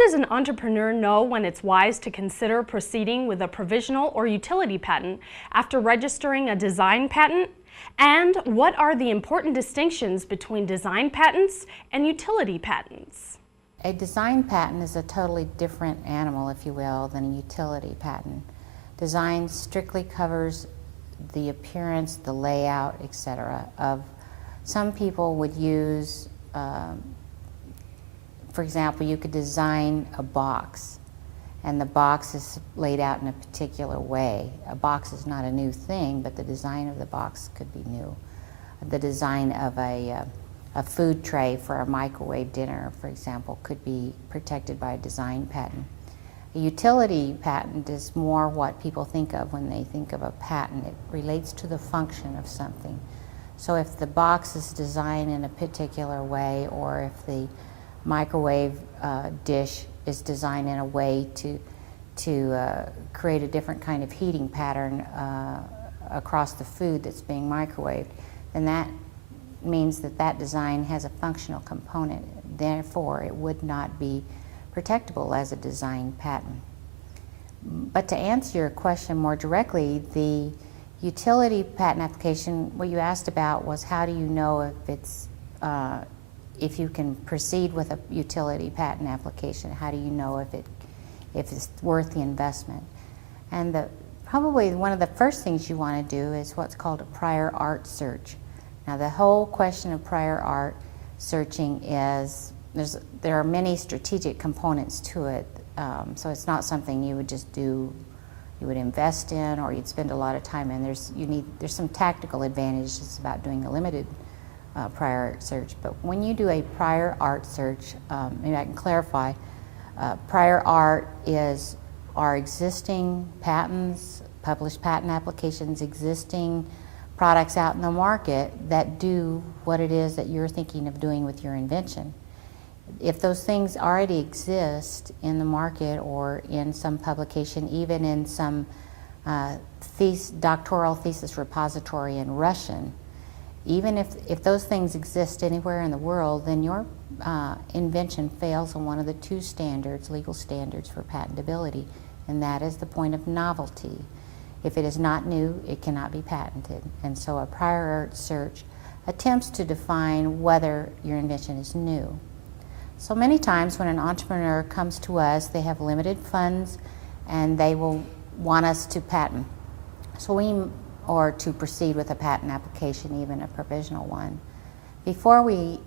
does an entrepreneur know when it's wise to consider proceeding with a provisional or utility patent after registering a design patent? And what are the important distinctions between design patents and utility patents? A design patent is a totally different animal, if you will, than a utility patent. Design strictly covers the appearance, the layout, etc. of some people would use, for example, you could design a box, and the box is laid out in a particular way. A box is not a new thing, but the design of the box could be new. The design of a food tray for a microwave dinner, for example, could be protected by a design patent. A utility patent is more what people think of when they think of a patent. It relates to the function of something. So if the box is designed in a particular way, or if the microwave dish is designed in a way to create a different kind of heating pattern across the food that's being microwaved, then that means that that design has a functional component. Therefore, it would not be protectable as a design patent. But to answer your question more directly, the utility patent application, what you asked about was how do you know if it's if you can proceed with a utility patent application? How do you know if it's worth the investment? And probably one of the first things you want to do is what's called a prior art search. Now, the whole question of prior art searching is, there are many strategic components to it, so it's not something you would just do, you would invest in, or you'd spend a lot of time in. There's some tactical advantages about doing a limited prior art search. But when you do a prior art search, maybe I can clarify, prior art are existing patents, published patent applications, existing products out in the market that do what it is that you're thinking of doing with your invention. If those things already exist in the market or in some publication, even in some doctoral thesis repository in Russian, even if those things exist anywhere in the world, then your invention fails on one of the two standards, legal standards for patentability, and that is the point of novelty. If it is not new, it cannot be patented. And so a prior art search attempts to define whether your invention is new. So many times when an entrepreneur comes to us, they have limited funds and they will want us to patent. Or to proceed with a patent application, even a provisional one. Before we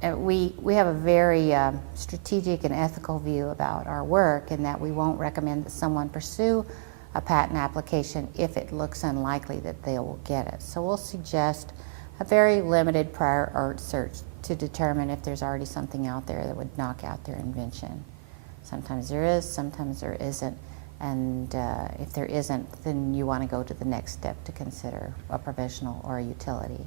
have a very strategic and ethical view about our work, in that we won't recommend that someone pursue a patent application if it looks unlikely that they will get it. So we'll suggest a very limited prior art search to determine if there's already something out there that would knock out their invention. Sometimes there is, sometimes there isn't. And if there isn't, then you want to go to the next step to consider a provisional or a utility.